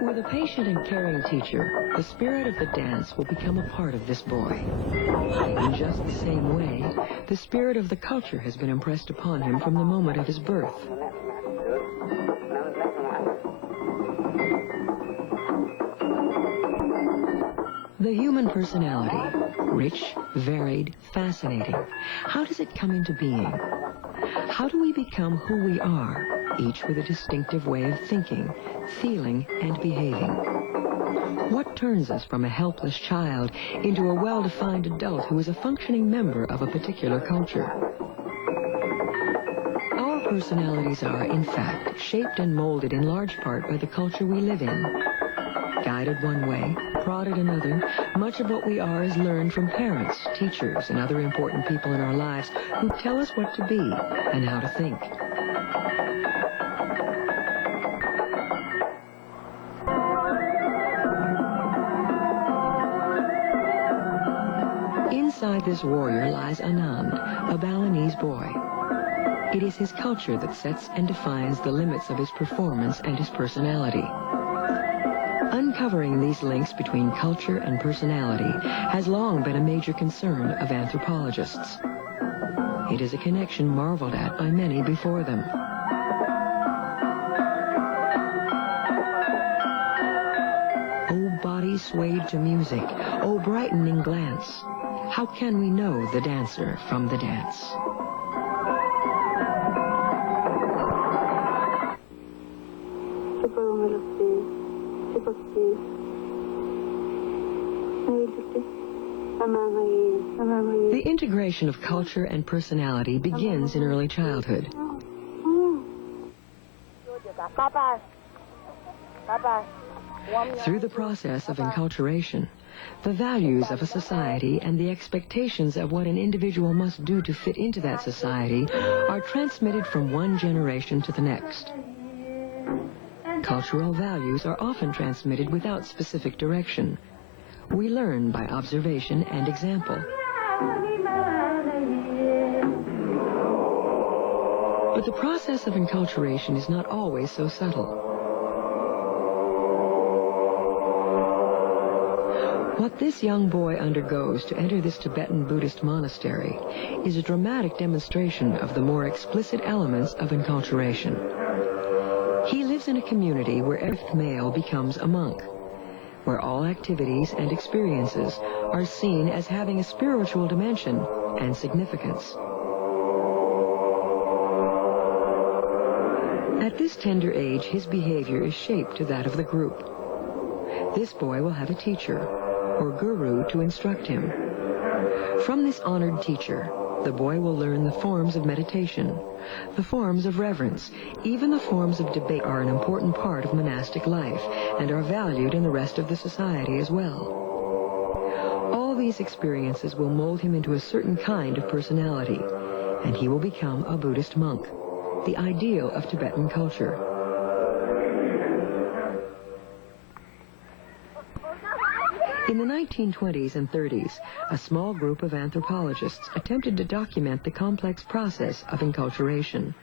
With a patient and caring teacher, the spirit of the dance will become a part of this boy. In just the same way, the spirit of the culture has been impressed upon him from the moment of his birth. The human personality, rich, varied, fascinating. How does it come into being? How do we become who we are, each with a distinctive way of thinking, feeling, and behaving? What turns us from a helpless child into a well-defined adult who is a functioning member of a particular culture? Our personalities are, in fact, shaped and molded in large part by the culture we live in. Guided one way, prodded another, much of what we are is learned from parents, teachers, and other important people in our lives who tell us what to be and how to think. Inside this warrior lies Anand, a Balinese boy. It is his culture that sets and defines the limits of his performance and his personality. Uncovering these links between culture and personality has long been a major concern of anthropologists. It is a connection marveled at by many before them. O body swayed to music, O brightening glance, how can we know the dancer from the dance? The integration of culture and personality begins in early childhood. Through the process of enculturation, the values of a society and the expectations of what an individual must do to fit into that society are transmitted from one generation to the next. Cultural values are often transmitted without specific direction. We learn by observation and example. But the process of enculturation is not always so subtle. What this young boy undergoes to enter this Tibetan Buddhist monastery is a dramatic demonstration of the more explicit elements of enculturation. He lives in a community where every male becomes a monk, where all activities and experiences are seen as having a spiritual dimension and significance. At this tender age, his behavior is shaped to that of the group. This boy will have a teacher, or guru, to instruct him. From this honored teacher, the boy will learn the forms of meditation, the forms of reverence, even the forms of debate are an important part of monastic life and are valued in the rest of the society as well. All these experiences will mold him into a certain kind of personality, and he will become a Buddhist monk, the ideal of Tibetan culture. In the 1920s and 30s, a small group of anthropologists attempted to document the complex process of enculturation.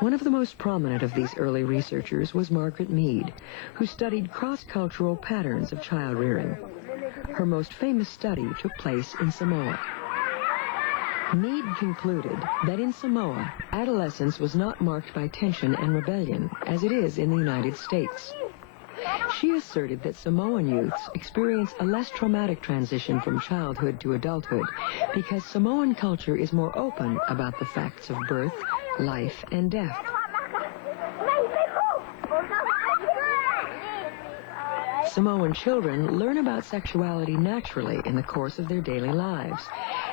One of the most prominent of these early researchers was Margaret Mead, who studied cross-cultural patterns of child rearing. Her most famous study took place in Samoa. Mead concluded that in Samoa, adolescence was not marked by tension and rebellion, as it is in the United States. She asserted that Samoan youths experience a less traumatic transition from childhood to adulthood because Samoan culture is more open about the facts of birth, life, and death. Samoan children learn about sexuality naturally in the course of their daily lives,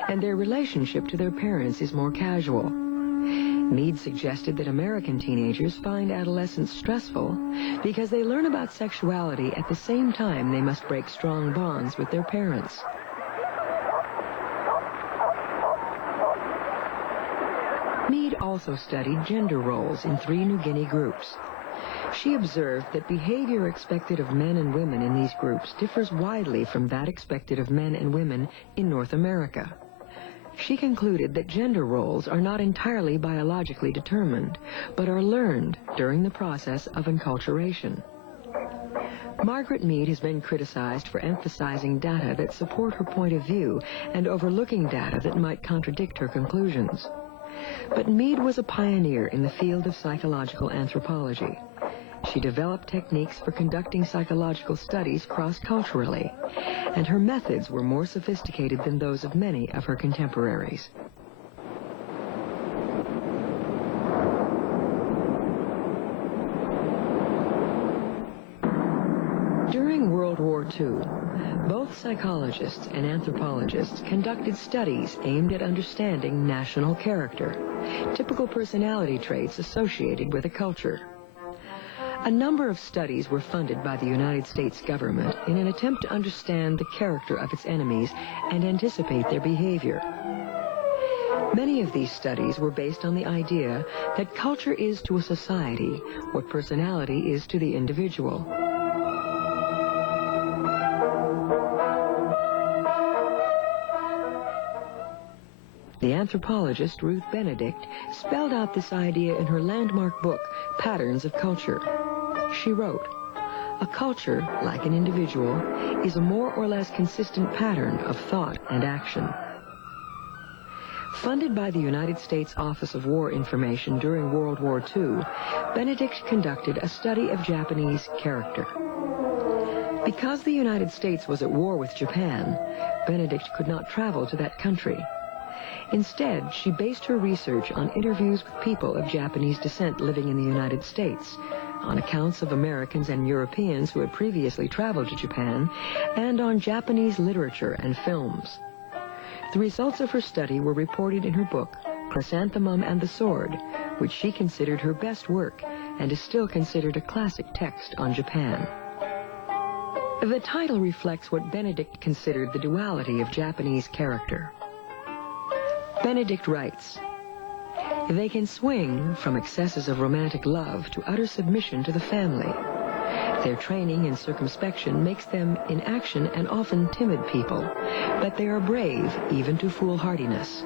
and their relationship to their parents is more casual. Mead suggested that American teenagers find adolescence stressful because they learn about sexuality at the same time they must break strong bonds with their parents. Mead also studied gender roles in 3 New Guinea groups. She observed that behavior expected of men and women in these groups differs widely from that expected of men and women in North America. She concluded that gender roles are not entirely biologically determined, but are learned during the process of enculturation. Margaret Mead has been criticized for emphasizing data that support her point of view and overlooking data that might contradict her conclusions. But Mead was a pioneer in the field of psychological anthropology. She developed techniques for conducting psychological studies cross-culturally, and her methods were more sophisticated than those of many of her contemporaries. During World War II, both psychologists and anthropologists conducted studies aimed at understanding national character, typical personality traits associated with a culture. A number of studies were funded by the United States government in an attempt to understand the character of its enemies and anticipate their behavior. Many of these studies were based on the idea that culture is to a society what personality is to the individual. The anthropologist Ruth Benedict spelled out this idea in her landmark book, Patterns of Culture. She wrote, "A culture, like an individual, is a more or less consistent pattern of thought and action." Funded by the United States Office of War Information during World War II, Benedict conducted a study of Japanese character. Because the United States was at war with Japan, Benedict could not travel to that country. Instead, she based her research on interviews with people of Japanese descent living in the United States, on accounts of Americans and Europeans who had previously traveled to Japan, and on Japanese literature and films. The results of her study were reported in her book, Chrysanthemum and the Sword, which she considered her best work and is still considered a classic text on Japan. The title reflects what Benedict considered the duality of Japanese character. Benedict writes, "They can swing from excesses of romantic love to utter submission to the family. Their training in circumspection makes them in action and often timid people, but they are brave even to foolhardiness."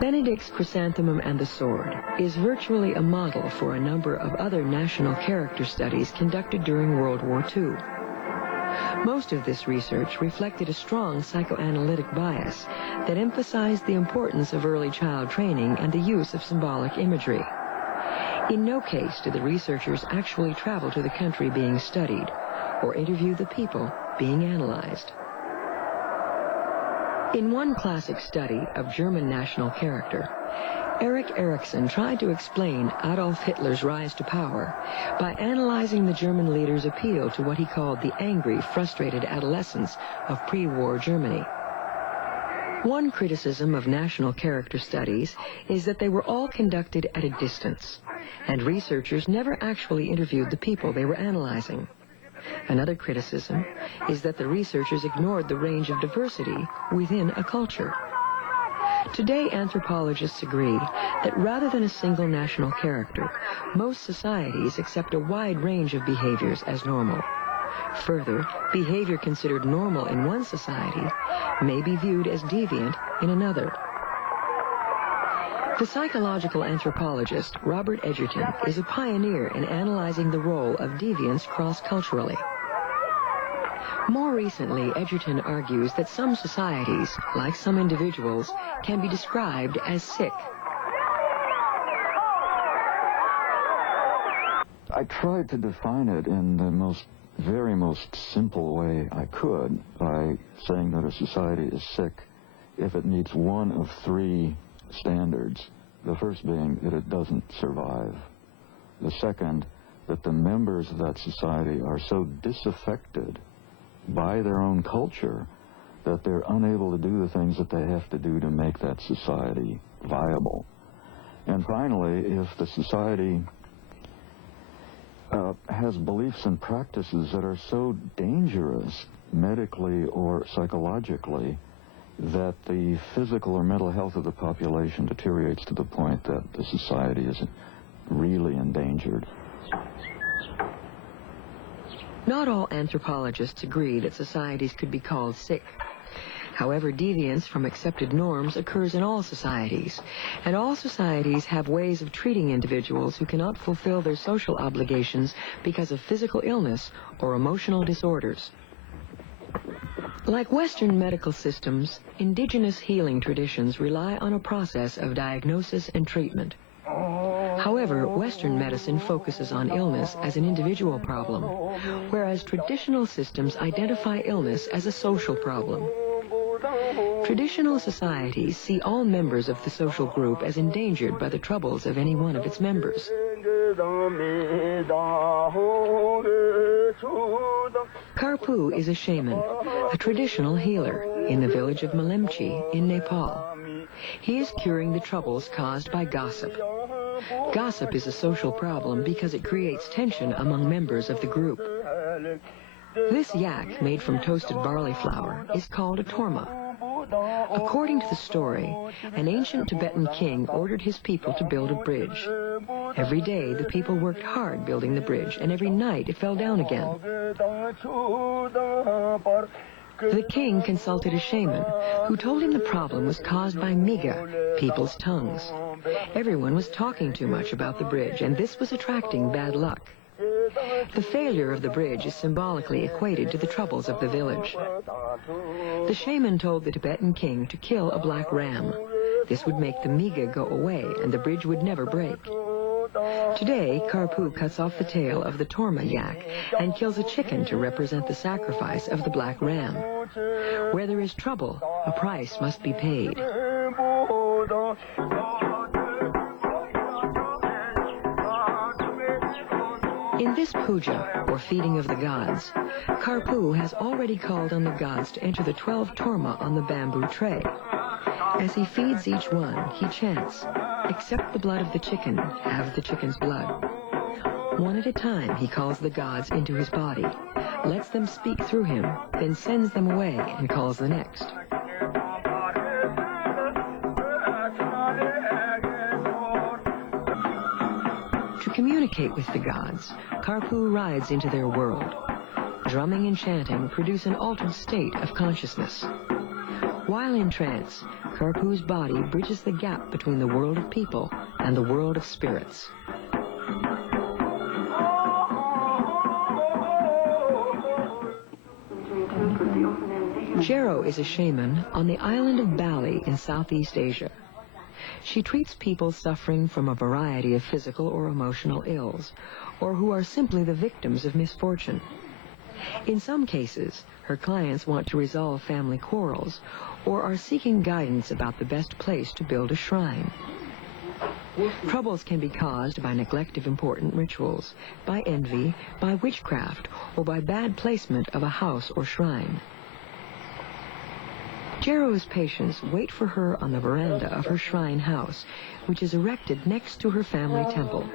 Benedict's Chrysanthemum and the Sword is virtually a model for a number of other national character studies conducted during World War II. Most of this research reflected a strong psychoanalytic bias that emphasized the importance of early child training and the use of symbolic imagery. In no case did the researchers actually travel to the country being studied or interview the people being analyzed. In one classic study of German national character, Erik Erikson tried to explain Adolf Hitler's rise to power by analyzing the German leader's appeal to what he called the angry, frustrated adolescence of pre-war Germany. One criticism of national character studies is that they were all conducted at a distance, and researchers never actually interviewed the people they were analyzing. Another criticism is that the researchers ignored the range of diversity within a culture. Today, anthropologists agree that rather than a single national character, most societies accept a wide range of behaviors as normal. Further, behavior considered normal in one society may be viewed as deviant in another. The psychological anthropologist Robert Edgerton is a pioneer in analyzing the role of deviance cross-culturally. More recently, Edgerton argues that some societies, like some individuals, can be described as sick. I tried to define it in the very most simple way I could by saying that a society is sick if it meets one of three standards. The first being that it doesn't survive. The second, that the members of that society are so disaffected by their own culture that they're unable to do the things that they have to do to make that society viable. And finally, if the society has beliefs and practices that are so dangerous medically or psychologically that the physical or mental health of the population deteriorates to the point that the society is really endangered. Not all anthropologists agree that societies could be called sick. However, deviance from accepted norms occurs in all societies, and all societies have ways of treating individuals who cannot fulfill their social obligations because of physical illness or emotional disorders. Like Western medical systems, indigenous healing traditions rely on a process of diagnosis and treatment. However, Western medicine focuses on illness as an individual problem, whereas traditional systems identify illness as a social problem. Traditional societies see all members of the social group as endangered by the troubles of any one of its members. Karpu is a shaman, a traditional healer, in the village of Malemchi in Nepal. He is curing the troubles caused by gossip. Gossip is a social problem because it creates tension among members of the group. This yak, made from toasted barley flour, is called a torma. According to the story, an ancient Tibetan king ordered his people to build a bridge. Every day, the people worked hard building the bridge, and every night it fell down again. The king consulted a shaman, who told him the problem was caused by miga, people's tongues. Everyone was talking too much about the bridge, and this was attracting bad luck. The failure of the bridge is symbolically equated to the troubles of the village. The shaman told the Tibetan king to kill a black ram. This would make the miga go away, and the bridge would never break. Today, Karpu cuts off the tail of the torma yak and kills a chicken to represent the sacrifice of the black ram. Where there is trouble, a price must be paid. In this puja, or feeding of the gods, Karpu has already called on the gods to enter the 12 torma on the bamboo tray. As he feeds each one, he chants, "Accept the blood of the chicken, have the chicken's blood." One at a time, he calls the gods into his body, lets them speak through him, then sends them away and calls the next. To communicate with the gods, Karpu rides into their world. Drumming and chanting produce an altered state of consciousness. While in trance, Karpu's body bridges the gap between the world of people and the world of spirits. Jero is a shaman on the island of Bali in Southeast Asia. She treats people suffering from a variety of physical or emotional ills, or who are simply the victims of misfortune. In some cases, her clients want to resolve family quarrels, or are seeking guidance about the best place to build a shrine. Troubles can be caused by neglect of important rituals, by envy, by witchcraft, or by bad placement of a house or shrine. Jero's patients wait for her on the veranda of her shrine house, which is erected next to her family temple.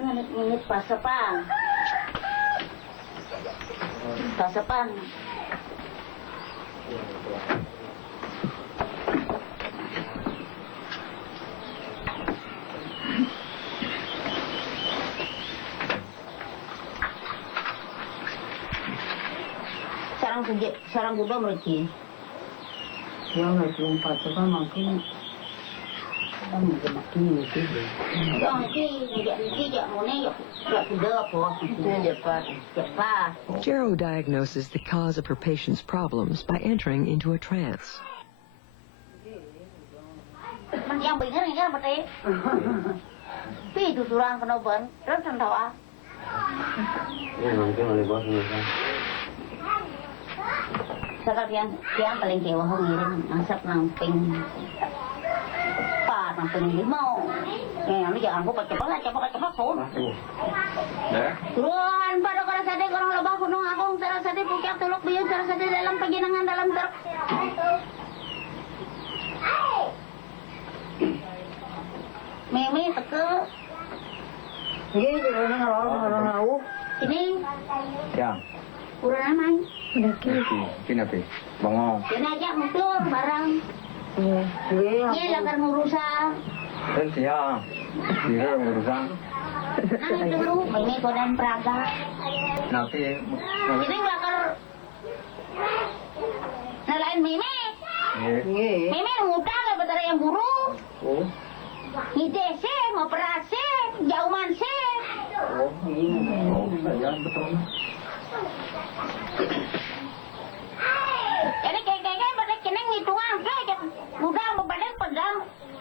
Sarang juga mereka. Yang nak jumpa tu kan mungkin Jero diagnoses the cause of her patient's problems by entering into a trance. Ini? Ya. Kurang main. Udah kini api. Bangong. Kini aja mutur barang. Iya lakar ngurusan. Ya. Iya ngurusan. Nanti dulu, ini kodan Praga. Nanti. Ini lakar. Nalain Mimi. Mimi ngutang ya betul yang buru. Oh. Ngidese, ngoperasi, jauhan sih. Oh, iya betul. Jadi kayak pada kini ngitungan aja, udah berbalik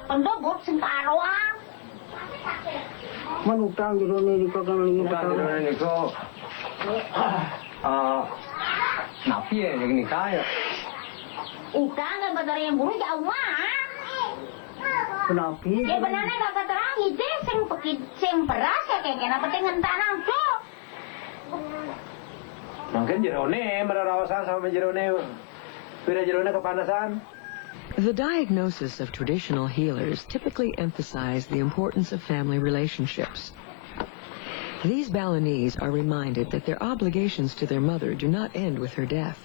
pendobot sengkaruan. Manutang jero ni ko kan ni ko. Napi ya yang nikah ya. Utang kan betul yang buru jauh mah. Kenapa? Ya benarnya kakak terang itu sing beras ya kayak kenapa dengan tanah tuh. Mungkin jerone merarawasan sama jerone beda jerone kepanasan. The diagnosis of traditional healers typically emphasize the importance of family relationships. These Balinese are reminded that their obligations to their mother do not end with her death.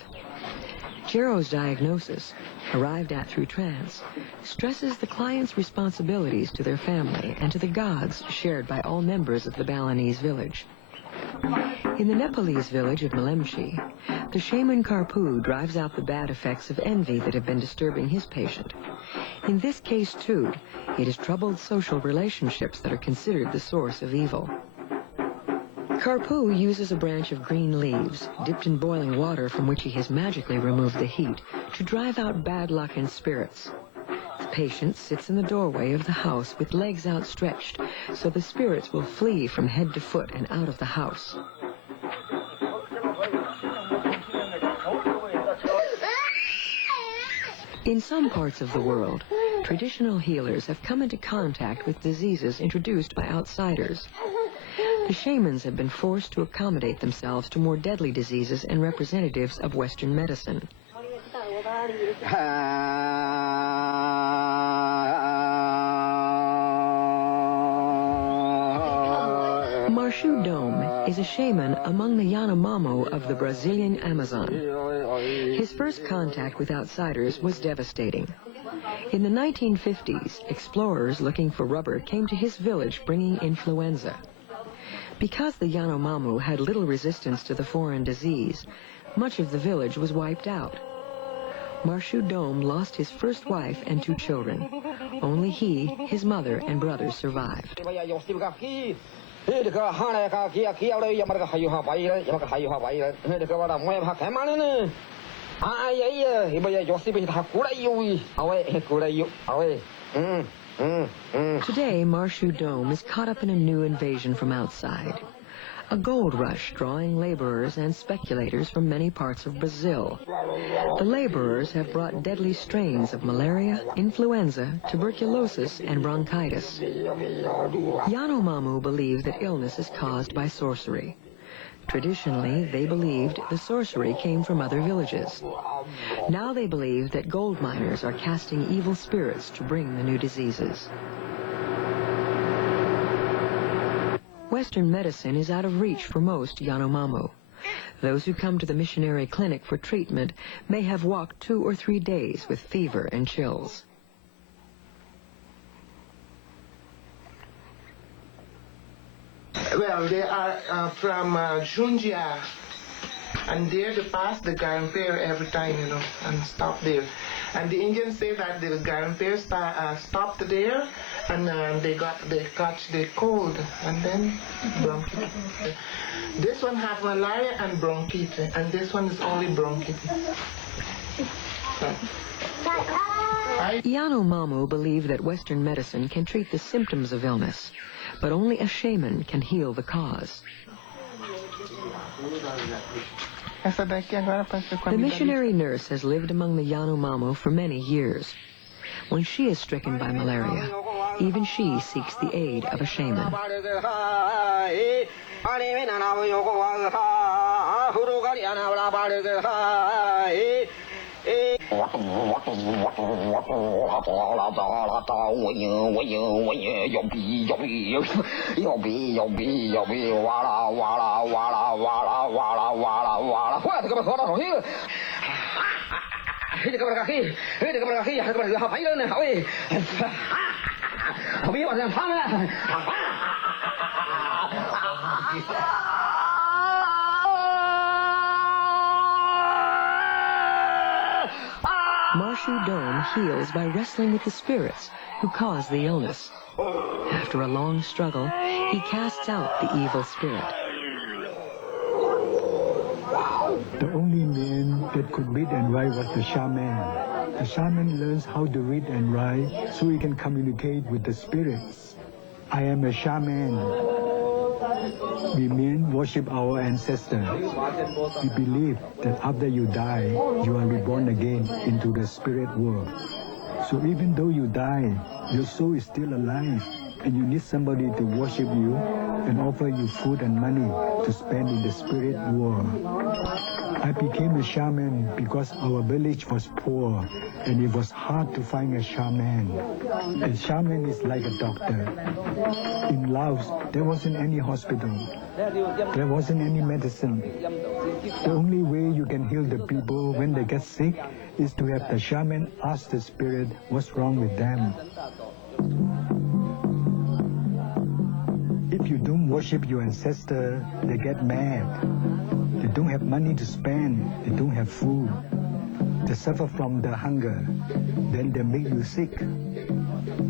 Jero's diagnosis, arrived at through trance, stresses the client's responsibilities to their family and to the gods shared by all members of the Balinese village. In the Nepalese village of Melemchi, the shaman Karpu drives out the bad effects of envy that have been disturbing his patient. In this case, too, it is troubled social relationships that are considered the source of evil. Karpu uses a branch of green leaves, dipped in boiling water from which he has magically removed the heat, to drive out bad luck and spirits. The patient sits in the doorway of the house with legs outstretched, so the spirits will flee from head to foot and out of the house. In some parts of the world, traditional healers have come into contact with diseases introduced by outsiders. The shamans have been forced to accommodate themselves to more deadly diseases and representatives of Western medicine. Marshu Dome is a shaman among the Yanomamo of the Brazilian Amazon. His first contact with outsiders was devastating. In the 1950s, explorers looking for rubber came to his village bringing influenza. Because the Yanomamo had little resistance to the foreign disease, much of the village was wiped out. Marshu Dome lost his first wife and 2 children. Only he, his mother, and brothers survived. Today, Marshu Dome is caught up in a new invasion from outside. A gold rush drawing laborers and speculators from many parts of Brazil. The laborers have brought deadly strains of malaria, influenza, tuberculosis, and bronchitis. Yanomamo believe that illness is caused by sorcery. Traditionally, they believed the sorcery came from other villages. Now they believe that gold miners are casting evil spirits to bring the new diseases. Western medicine is out of reach for most Yanomamo. Those who come to the missionary clinic for treatment may have walked 2 or 3 days with fever and chills. Well, they are from Jundia And there they pass the Garamper every time, and stop there. And the Indians say that the Garamper stopped there, and they catch the cold, and then bronchitis. This one has malaria and bronchitis, and this one is only bronchitis. Yanomamo believed that Western medicine can treat the symptoms of illness, but only a shaman can heal the cause. The missionary nurse has lived among the Yanomamo for many years. When she is stricken by malaria, even she seeks the aid of a shaman. Marshu Dome heals by wrestling with the spirits who cause the illness. After a long struggle, he casts out the evil spirit. The only man that could read and write was the shaman. The shaman learns how to read and write so he can communicate with the spirits. I am a shaman. We men worship our ancestors. We believe that after you die, you are reborn again into the spirit world. So even though you die, your soul is still alive, and you need somebody to worship you and offer you food and money to spend in the spirit world. I became a shaman because our village was poor and it was hard to find a shaman. A shaman is like a doctor. In Laos, there wasn't any hospital. There wasn't any medicine. The only way you can heal the people when they get sick is to have the shaman ask the spirit what's wrong with them. If you don't worship your ancestor, they get mad. They don't have money to spend. They don't have food. They suffer from the hunger. Then they make you sick.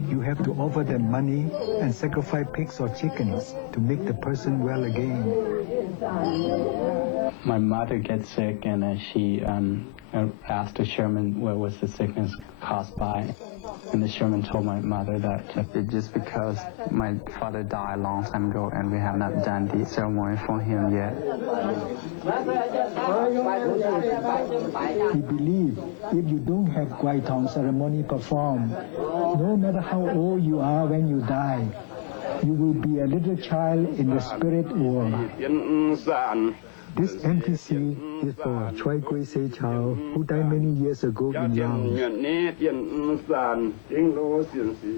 You have to offer them money and sacrifice pigs or chickens to make the person well again. My mother gets sick, and she asked the shaman what was the sickness caused by. And the shaman told my mother that it's just because my father died a long time ago and we have not done the ceremony for him yet. He believed if you don't have Kwai Tong ceremony performed, no matter how old you are when you die, you will be a little child in the spirit world. This empty seat is for Choi Kwe Se Chao, who died many years ago in Laos.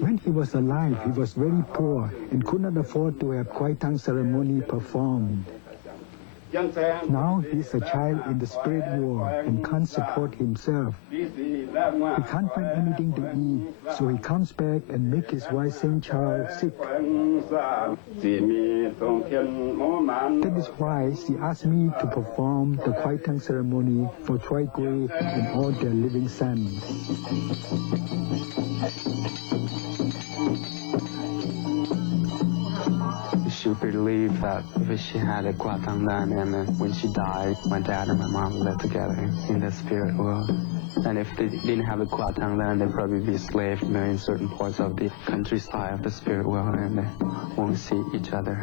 When he was alive, he was very poor and could not afford to have Kwai Tang ceremony performed. Now he's a child in the spirit world and can't support himself. He can't find anything to eat, so he comes back and makes his wife Saint Child sick. That is why she asked me to perform the Kwai Tang ceremony for Choi Kwe and all their living sons. She believed that if she had a Kwai Tang done, and when she died, my dad and my mom lived together in the spirit world. And if they didn't have a Kwai Tang done, they'd probably be slaves, in certain parts of the countryside of the spirit world, and they won't see each other.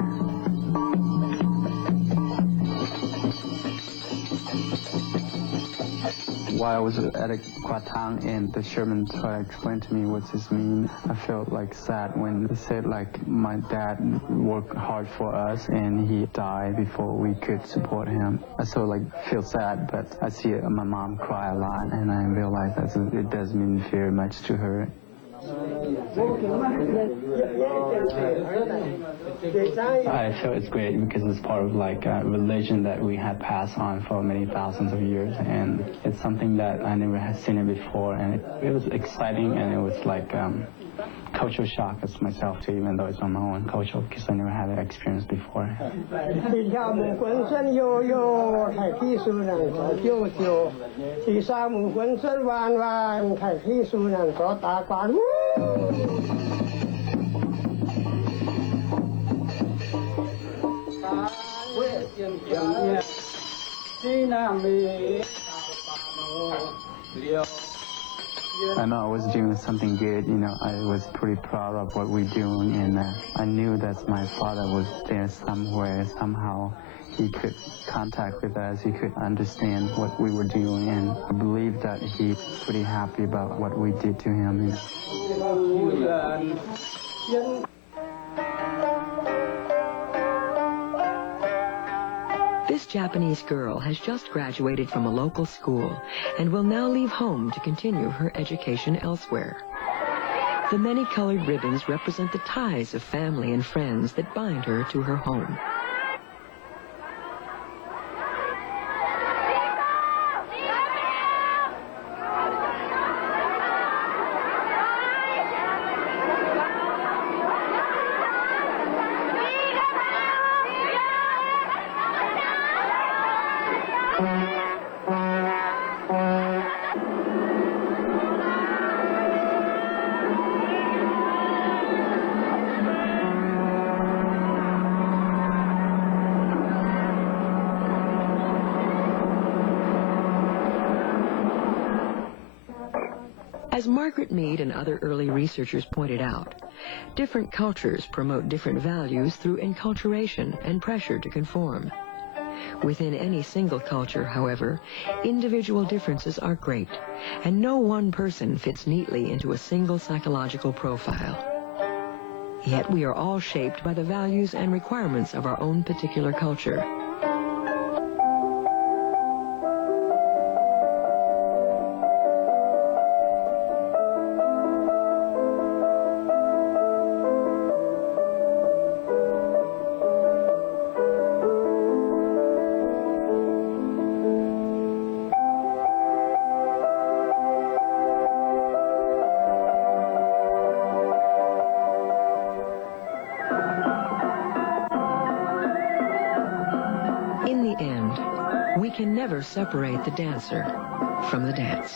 While I was at a Kwai Tang and the shaman tried to explain to me what this means, I felt sad when he said my dad worked hard for us and he died before we could support him. I feel sad, but I see my mom cry a lot and I realize that it does mean very much to her. I feel it's great because it's part of a religion that we had passed on for many thousands of years, and it's something that I never had seen it before, and it was exciting, and it was cultural shock as myself too, even though it's on my own culture, because I never had that experience before. 地下母浑身悠悠，太皮书人所救救；地上母浑身弯弯，太皮书人所打挂。I know I was doing something good, I was pretty proud of what we're doing, and I knew that my father was there somewhere, somehow he could contact with us, he could understand what we were doing, and I believe that he's pretty happy about what we did to him. This Japanese girl has just graduated from a local school and will now leave home to continue her education elsewhere. The many colored ribbons represent the ties of family and friends that bind her to her home. As Margaret Mead and other early researchers pointed out, different cultures promote different values through enculturation and pressure to conform. Within any single culture, however, individual differences are great, and no one person fits neatly into a single psychological profile. Yet we are all shaped by the values and requirements of our own particular culture. In the end, we can never separate the dancer from the dance.